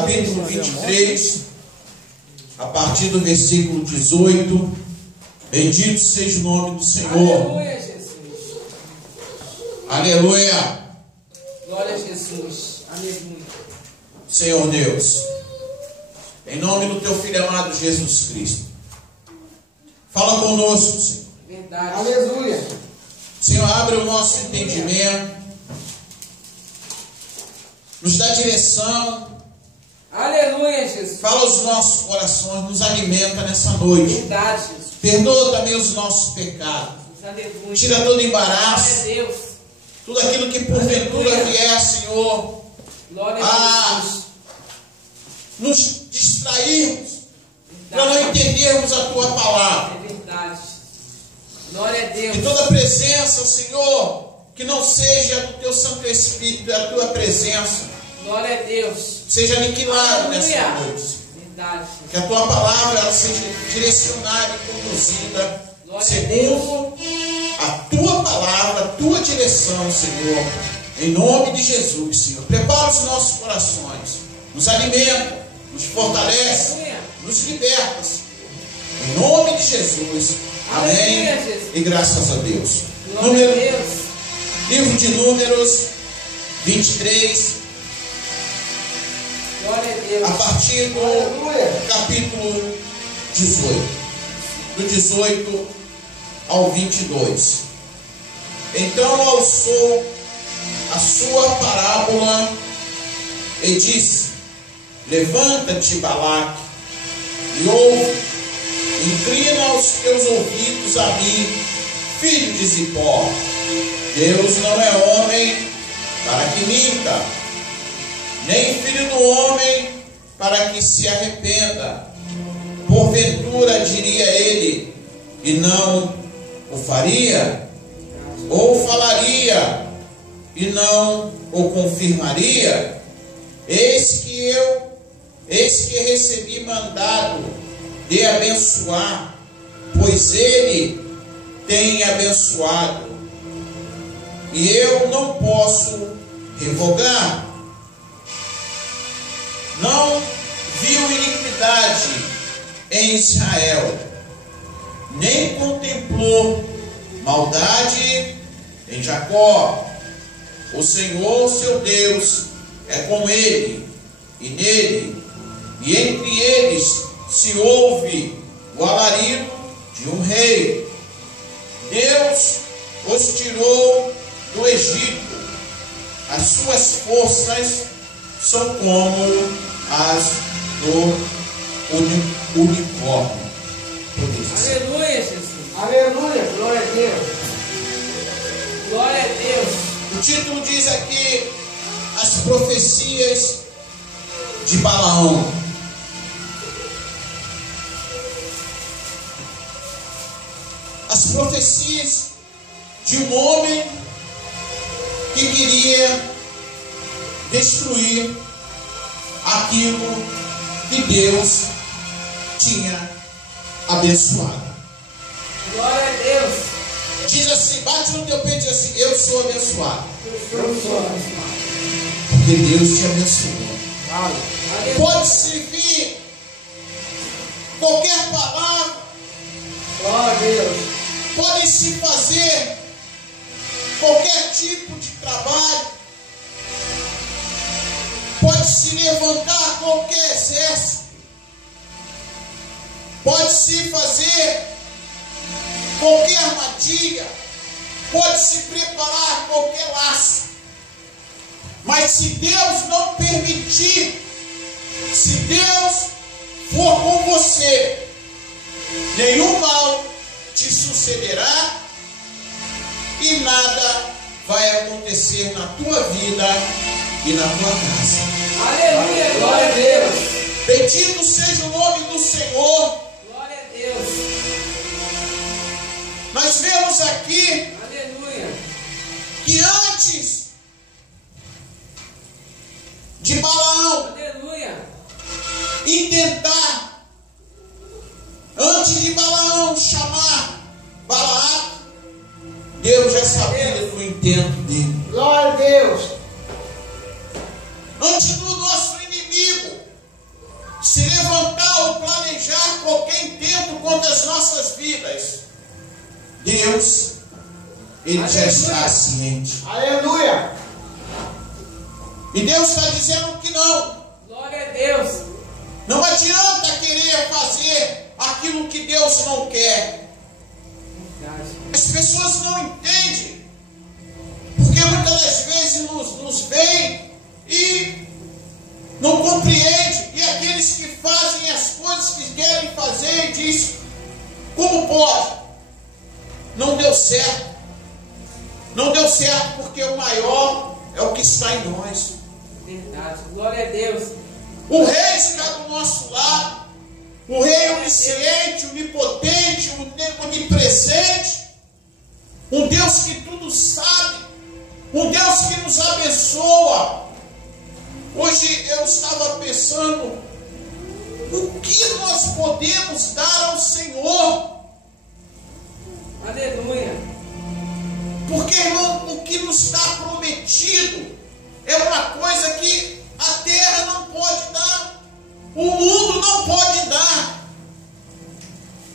capítulo 23, a partir do versículo 18. Bendito seja o nome do Senhor. Aleluia, Jesus. Aleluia. Glória a Jesus. Aleluia. Senhor Deus, em nome do teu Filho amado Jesus Cristo, fala conosco, Senhor. Verdade. Aleluia. Senhor, abre o nosso entendimento, nos dá direção, Aleluia, Jesus. fala aos nossos corações, nos alimenta nessa noite. Verdade, Jesus. Perdoa também os nossos pecados, Aleluia. tira todo embaraço, Glória a Deus. tudo aquilo que porventura vier, Senhor, Glória a Jesus. nos distrairmos, para não entendermos a tua palavra. É verdade. Glória a Deus. E toda presença, Senhor, que não seja do teu Santo Espírito, da tua presença, Glória a Deus. seja aniquilado nessa Aleluia. noite. Verdade. Que a tua palavra ela seja direcionada e conduzida Glória a segundo a tua palavra, a tua direção, Senhor. Em nome de Jesus, Senhor. Prepara os nossos corações, nos alimenta, nos fortalece, Aleluia. nos liberta, Senhor. Em nome de Jesus. Amém. Aleluia, Jesus. E graças a Deus. Glória a Deus. Livro de Números 23, Glória a Deus. a partir do Aleluia. capítulo 18, do 18 ao 22. Então alçou a sua parábola e disse: levanta-te, Balaque, e ouve, inclina os teus ouvidos a mim, filho de Zippor. Deus não é homem para que minta, nem filho do homem para que se arrependa. Porventura diria ele, e não o faria? Ou falaria, e não o confirmaria? Eis que recebi mandado de abençoar, pois ele tem abençoado, e eu não posso revogar. Não viu iniquidade em Israel, nem contemplou maldade em Jacó. O Senhor seu Deus é com ele, e nele, e entre eles se ouve o alarido de um rei. Deus os tirou do Egito, as suas forças são como as do unicórnio. Aleluia, Jesus. Aleluia. Glória a Deus. Glória a Deus. O título diz aqui: as profecias de Balaão. As profecias de um homem que queria destruir aquilo que Deus tinha abençoado. Glória a Deus. Diz assim, bate no teu peito e diz assim: eu sou abençoado, Eu sou abençoado. porque Deus te abençoou. Aleluia. Pode servir qualquer palavra, Glória a Deus. pode se fazer qualquer tipo de trabalho, pode se levantar qualquer exército, pode se fazer qualquer armadilha, pode se preparar qualquer laço, mas se Deus não permitir, se Deus for com você, nenhum mal te sucederá e nada vai acontecer na tua vida e na tua casa. Aleluia. Glória a Deus. Bendito seja o nome do Senhor. Glória a Deus. Nós vemos aqui Aleluia. que antes de Balaão Aleluia. intentar, antes de Balaão chamar Balaque, Deus já sabia do intento dele. Glória a Deus. Antes das nossas vidas, Deus, Ele já está ciente. Aleluia. E Deus está dizendo que não. Glória a Deus. Não adianta querer fazer aquilo que Deus não quer. As pessoas não entendem. Porque muitas das vezes nos veem e não compreendem. E aqueles que fazem as coisas que querem fazer, diz: como pode? Não deu certo. Não deu certo porque o maior é o que está em nós. Verdade. Glória a Deus. O Rei está do nosso lado. O Rei onisciente, onipotente, onipresente. Um Deus que tudo sabe. Um Deus que nos abençoa. Hoje eu estava pensando: o que nós podemos dar ao Senhor? Aleluia. Porque, irmão, o que nos está prometido é uma coisa que a terra não pode dar, o mundo não pode dar.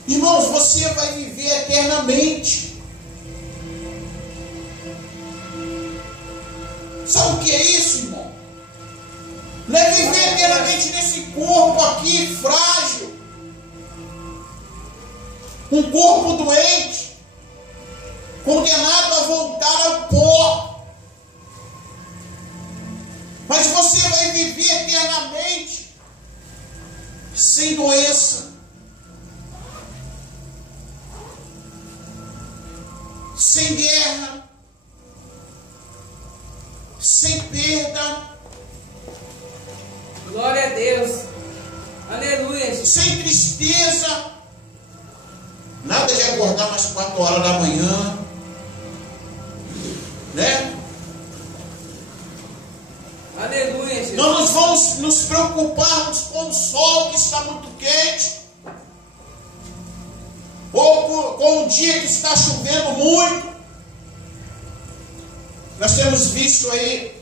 Irmãos, você vai viver eternamente. Sabe o que é isso, irmão? Não é viver eternamente nesse corpo aqui frágil, um corpo doente, condenado a voltar ao pó. Mas você vai viver eternamente sem doença, sem guerra, sem perda. Glória a Deus. Aleluia. Jesus. Sem tristeza. Nada de acordar mais 4 horas da manhã, né? Aleluia, Jesus. Não nos vamos nos preocuparmos com o sol que está muito quente, ou com o dia que está chovendo muito. Nós temos visto aí,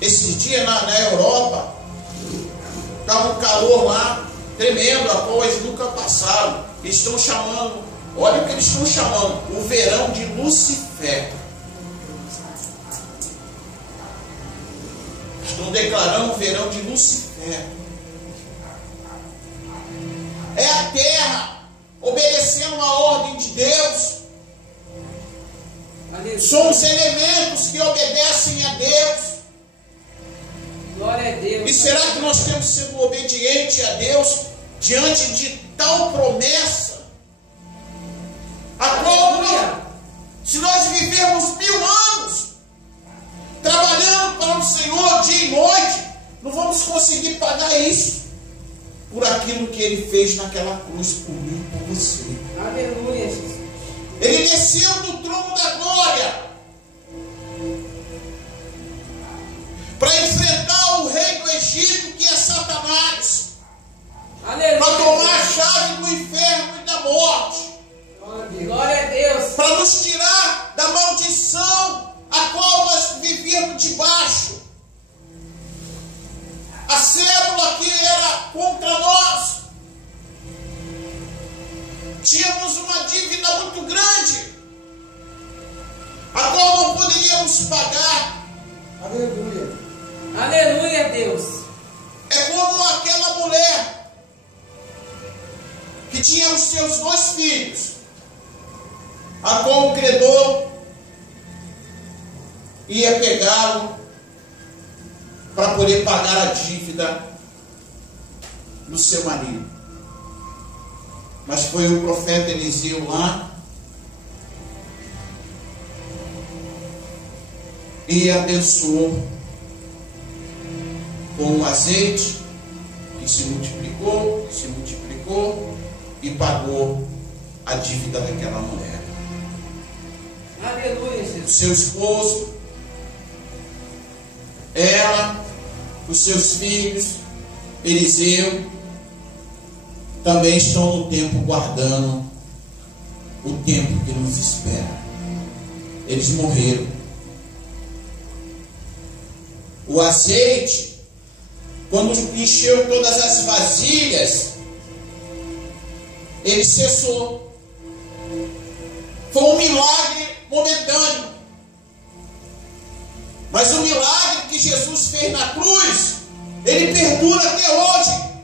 esses dias na Europa, está um calor lá, tremendo, a qual eles nunca passaram. Eles estão chamando, olha o que eles estão chamando, o verão de Lucifer. Estão declarando o verão de Lucifer. É a terra obedecendo a ordem de Deus. Aleluia. São os elementos que obedecem a Deus. Glória a Deus. E será que nós temos sido obedientes a Deus diante de tal promessa? A qual, se nós vivermos 1000 anos trabalhando para o Senhor dia e noite, não vamos conseguir pagar isso por aquilo que Ele fez naquela cruz por mim e por você. Aleluia, Jesus. Ele desceu do trono da glória para enfrentar o rei do Egito, que é Satanás, Aleluia. para tomar a chave do inferno e da morte, Glória a Deus. para nos tirar da maldição a qual nós vivíamos debaixo. A cédula que era contra nós. Tínhamos uma dívida muito grande, a qual não poderíamos pagar. Aleluia. Aleluia, Deus. É como aquela mulher que tinha os seus 2 filhos, a qual o credor ia pegá-lo para poder pagar a dívida do seu marido. Mas foi o profeta Eliseu lá e abençoou com um azeite que se multiplicou e pagou a dívida daquela mulher. Aleluia, O Jesus. seu esposo, ela, os seus filhos, Eliseu, também estão no tempo guardando o tempo que nos espera. Eles morreram. O azeite, quando encheu todas as vasilhas, ele cessou. Foi um milagre momentâneo. Mas o milagre que Jesus fez na cruz, ele perdura até hoje.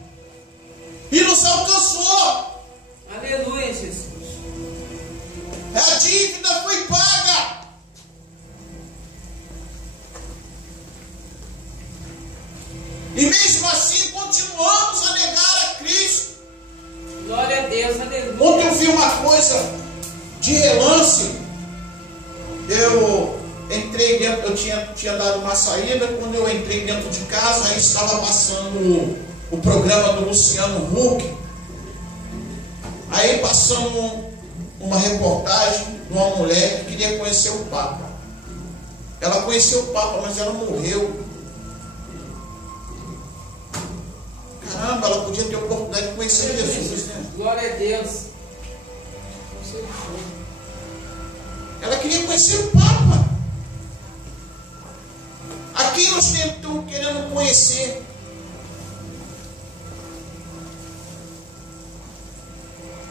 E nos alcançou. Aleluia, Jesus. A dívida foi paga. E mesmo assim continuamos a negar a Cristo. Glória a Deus, aleluia. Ontem eu vi uma coisa de relance. Eu entrei dentro, eu tinha dado uma saída. Quando eu entrei dentro de casa, aí estava passando o programa do Luciano Huck. Aí passando uma reportagem de uma mulher que queria conhecer o Papa. Ela conheceu o Papa, mas ela morreu. Caramba, ela podia ter a oportunidade de conhecer Jesus, né? Glória a Deus. Ela queria conhecer o Papa. A quem nós estamos querendo conhecer?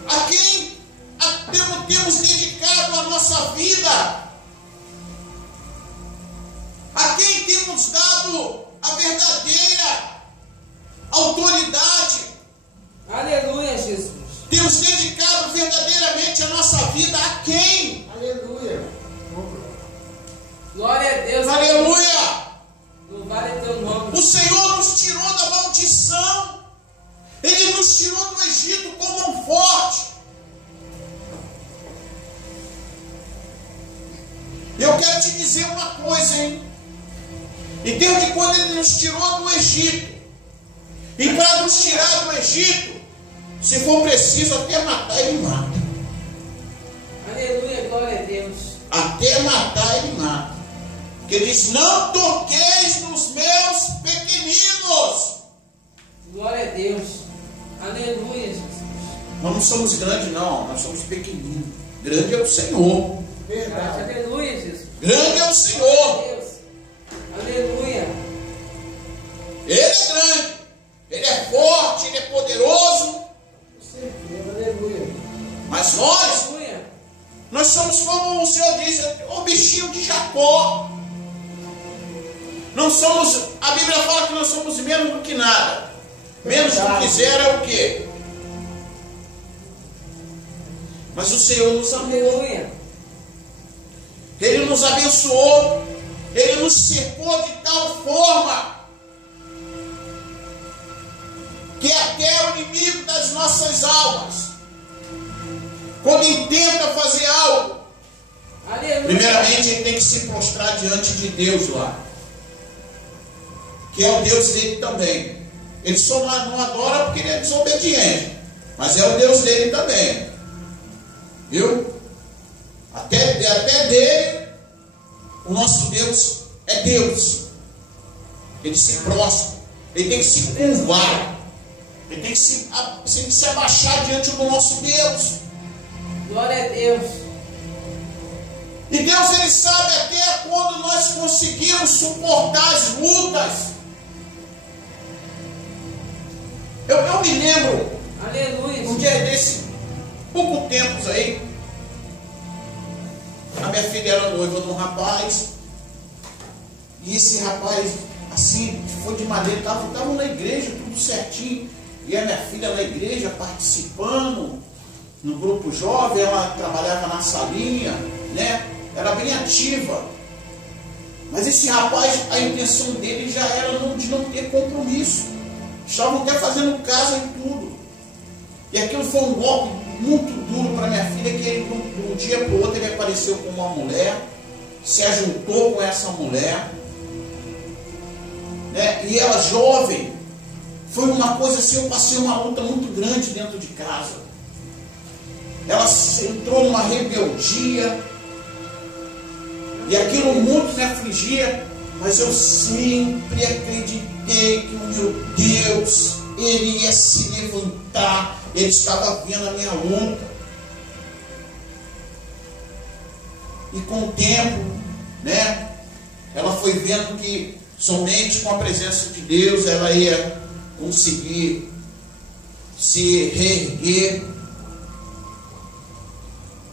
A quem temos dedicado a nossa vida? A quem temos dado a verdadeira autoridade? Aleluia, Jesus. Temos dedicado verdadeiramente a nossa vida a quem? Aleluia. Glória a Deus. Aleluia! Louvado é teu nome. O Senhor nos tirou da maldição. Ele nos tirou do Egito com mão forte. Eu quero te dizer uma coisa, hein? E Deus, que quando Ele nos tirou do Egito, e para nos tirar do Egito, se for preciso até matar, Ele mata. Aleluia, glória a Deus. Até matar, Ele mata. Porque Ele diz: não toqueis nos meus pequeninos. Glória a Deus. Aleluia, Jesus. Nós não somos grandes, não. Nós somos pequeninos. Grande é o Senhor. Verdade. Aleluia, Jesus. Grande é o Senhor. Deus. Aleluia. Ele é grande. Ele é forte. Ele é poderoso. Com certeza. Aleluia. Mas nós somos como o Senhor diz, o bichinho de Jacó. Não somos, a Bíblia fala que nós somos menos do que nada. Menos do que zero é o quê? Mas o Senhor nos amou. Aleluia. Ele nos abençoou. Ele nos cercou de tal forma que até o inimigo das nossas almas, quando intenta fazer algo, Aleluia. primeiramente ele tem que se prostrar diante de Deus lá, que é o Deus dele também. Ele só não adora porque ele é desobediente, mas é o Deus dele também, viu? Até dele, o nosso Deus é Deus. Ele se prostra, ele tem que se curvar, ele tem que se abaixar diante do nosso Deus. Glória a Deus. E Deus, Ele sabe até quando nós conseguimos suportar as lutas. Eu me lembro, Aleluia. um dia desse, pouco tempo aí, a minha filha era noiva de um rapaz, e esse rapaz, assim, foi de maneira, estava na igreja, tudo certinho, e a minha filha na igreja, participando, no grupo jovem, ela trabalhava na salinha, né? Era bem ativa. Mas esse rapaz, a intenção dele já era de não ter compromisso. Estavam até fazendo casa e tudo. E aquilo foi um golpe muito duro para minha filha, que ele, de um dia para o outro, ele apareceu com uma mulher, se ajuntou com essa mulher, né? E ela jovem. Foi uma coisa assim, eu passei uma luta muito grande dentro de casa. Ela entrou numa rebeldia, e aquilo muito me afligia, mas eu sempre acreditei que o meu Deus, Ele ia se levantar, Ele estava vendo a minha luta. E com o tempo, né, ela foi vendo que somente com a presença de Deus ela ia conseguir se reerguer.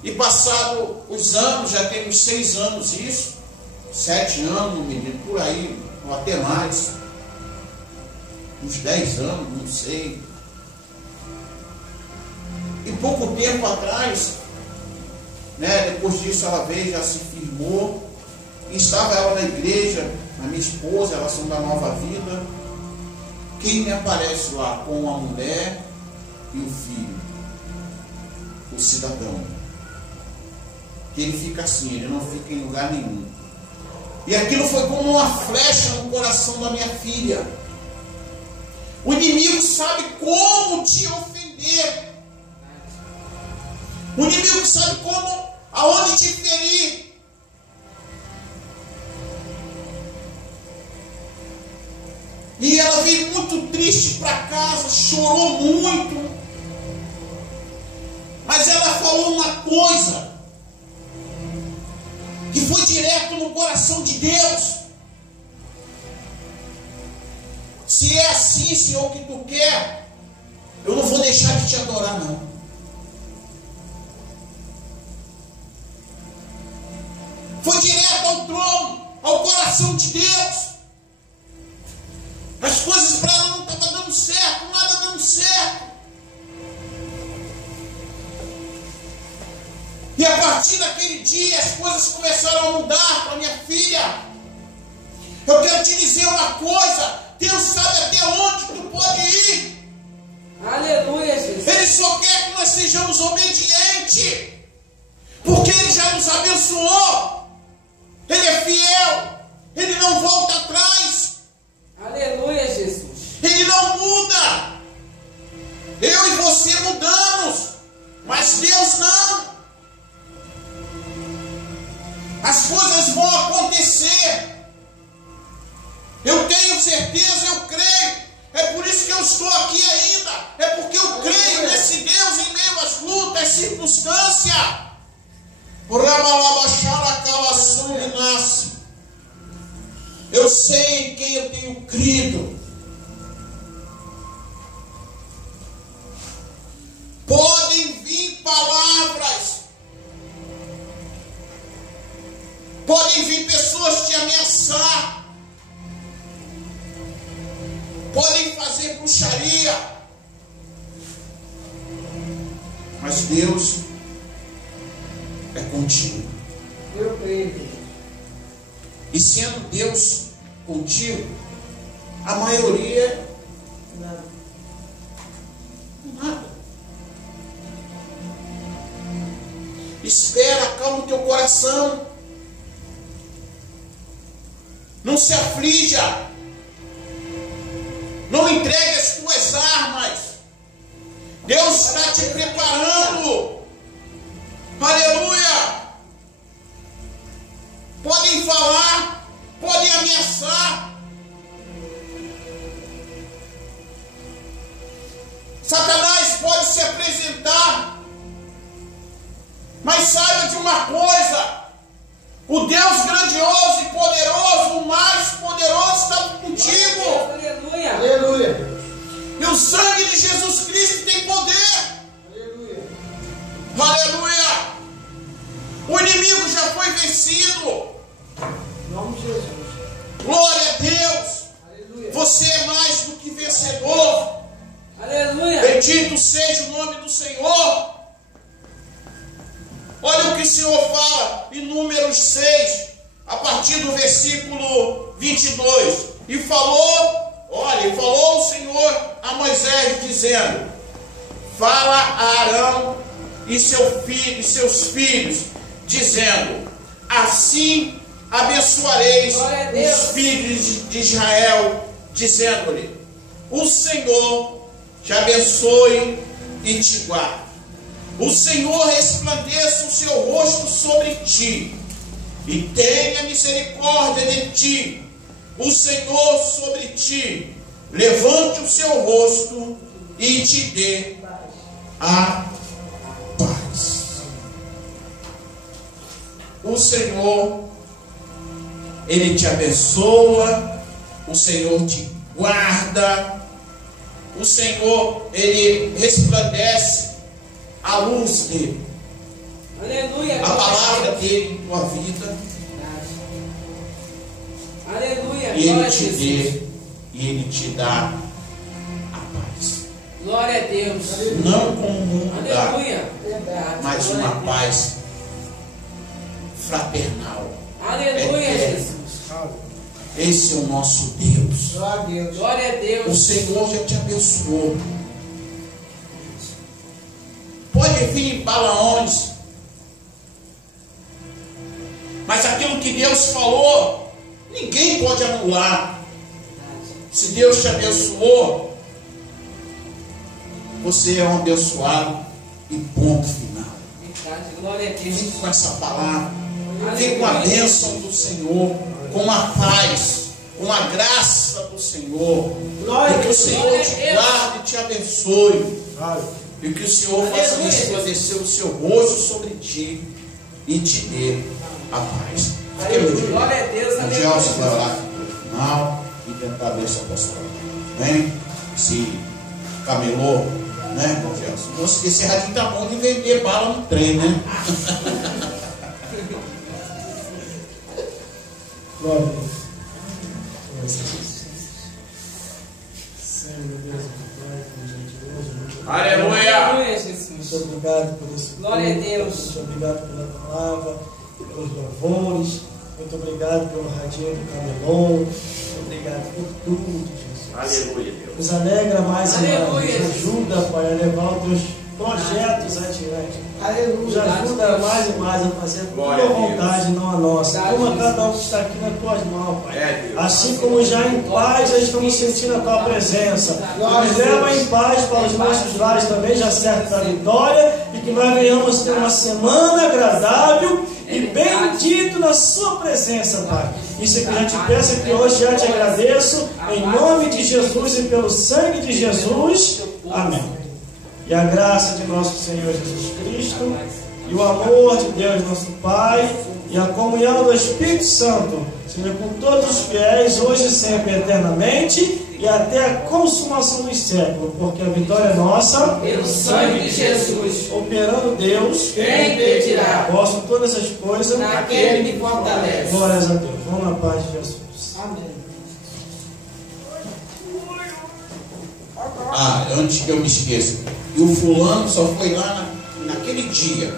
E passado os anos, já tem uns 6 anos isso, 7 anos, menino, por aí, ou até mais, uns 10 anos, não sei. E pouco tempo atrás, né, depois disso ela veio, já se firmou, e estava ela na igreja, a minha esposa, elas são da Nova Vida. Quem me aparece lá com a mulher e o filho? O cidadão. Ele fica assim, ele não fica em lugar nenhum. E aquilo foi como uma flecha no coração da minha filha. O inimigo sabe como te ofender. O inimigo sabe como, aonde te ferir. E ela veio muito triste para casa, chorou muito. Mas ela falou uma coisa que foi direto no coração de Deus. Se é assim, Senhor, o que tu quer, eu não vou deixar de te adorar, não. Foi direto ao trono, ao coração de Deus. As coisas para ela não estavam dando certo, nada dando certo. E a partir daquele dia as coisas começaram a mudar para minha filha. Eu quero te dizer uma coisa: Deus sabe até onde tu pode ir. Aleluia, Jesus. Ele só quer que nós sejamos obedientes, porque Ele já nos abençoou. Ele é fiel, Ele não volta atrás. Aleluia, Jesus. Ele não muda. Eu e você mudamos, mas Deus não. As coisas vão acontecer. Eu tenho certeza, eu creio. É por isso que eu estou aqui ainda. É porque eu creio nesse Deus em meio às lutas, circunstâncias. Eu sei em quem eu tenho crido. Podem vir palavras, podem vir pessoas te ameaçar, podem fazer bruxaria, mas Deus é contigo. Eu creio. E sendo Deus contigo, a maioria Nada. nada. Espera, acalma o teu coração. Não se aflija. Não entregue as tuas armas. Deus está te preparando. Aleluia. Podem falar, podem ameaçar. Satanás pode se apresentar. Mas saiba de uma coisa: o Deus grandioso e poderoso, o mais poderoso, está contigo. Aleluia. Aleluia. E o sangue de Jesus Cristo tem poder. Aleluia. Aleluia. O inimigo já foi vencido. Em nome de Jesus. Glória a Deus. Aleluia. Você é mais do que vencedor. Aleluia. Bendito seja o nome do Senhor. Olha o que o Senhor fala em Números 6, a partir do versículo 22. E falou o Senhor a Moisés, dizendo: fala a Arão e seus filhos, dizendo: assim abençoareis os filhos de Israel, dizendo-lhe: o Senhor te abençoe e te guarde. O Senhor resplandeça o seu rosto sobre ti e tenha misericórdia de ti. O Senhor sobre ti levante o seu rosto e te dê a paz. O Senhor, Ele te abençoa. O Senhor te guarda. O Senhor, Ele resplandece a luz dele Aleluia. A palavra dele em tua vida. Aleluia. E Glória ele a te Jesus. dê, e ele te dá a paz. Glória a Deus. Não como o mundo dá, Aleluia. Verdade. mas Glória uma a Deus. paz fraternal. Aleluia, É. Jesus. Esse é o nosso Deus. Glória a Deus. Glória a O Deus. Senhor já te abençoou. Pode vir Balaões, mas aquilo que Deus falou, ninguém pode anular. Se Deus te abençoou, você é um abençoado e ponto final. Verdade. Glória a Deus. Vem com essa palavra, vem com a bênção do Senhor, com a paz, com a graça do Senhor. Glória E que a o Deus. Senhor te guarde e te abençoe. Aleluia. E que o Senhor faça Aleluia. resplandecer o seu rosto sobre ti e te dê a paz. Fique meu dia. Glória a Deus. O Gelson vai Aleluia. orar aqui no final e tentar ver se apostólica. Vem? Se camelou, né, irmão Gelson? Não se esquecer, radinho tá bom de vender bala no trem, né? Glória a Deus. Senhor, meu Deus, meu Pai, como gentileza, muito Aleluia, Jesus. Muito obrigado por esse Glória a culto, Deus. Muito obrigado pela palavra, pelos louvores. Muito obrigado pelo radinho do Camelon. Muito obrigado por tudo, Jesus. Aleluia, Deus. Nos alegra mais e mais. Aleluia, Nos ajuda, Pai, a levar os teus projetos adiante. Nos Aleluia. ajuda mais e mais a fazer a Glória tua a Deus. vontade, não a nossa. Verdade, Toma cada um que Jesus. está aqui nas tuas mãos, Pai. É, Deus. Assim como já em paz já estamos sentindo a tua presença. Nos leva em paz para os nossos lares também, já certo da vitória. E que nós venhamos ter uma semana agradável e bendito na sua presença, Pai. Isso é que eu já te peço aqui hoje, já te agradeço. Em nome de Jesus e pelo sangue de Jesus. Amém. E a graça de nosso Senhor Jesus Cristo, e o amor de Deus nosso Pai, e a comunhão do Espírito Santo, seja com todos os fiéis, hoje e sempre, eternamente, e até a consumação dos séculos, porque a vitória é nossa, Pelo sangue de Jesus. operando Deus, Quem impedirá? posso todas as coisas, Naquele que fortalece. glórias a Deus. Vamos na paz de Jesus. Amém. Ah, antes que eu me esqueça. E o fulano só foi lá naquele dia.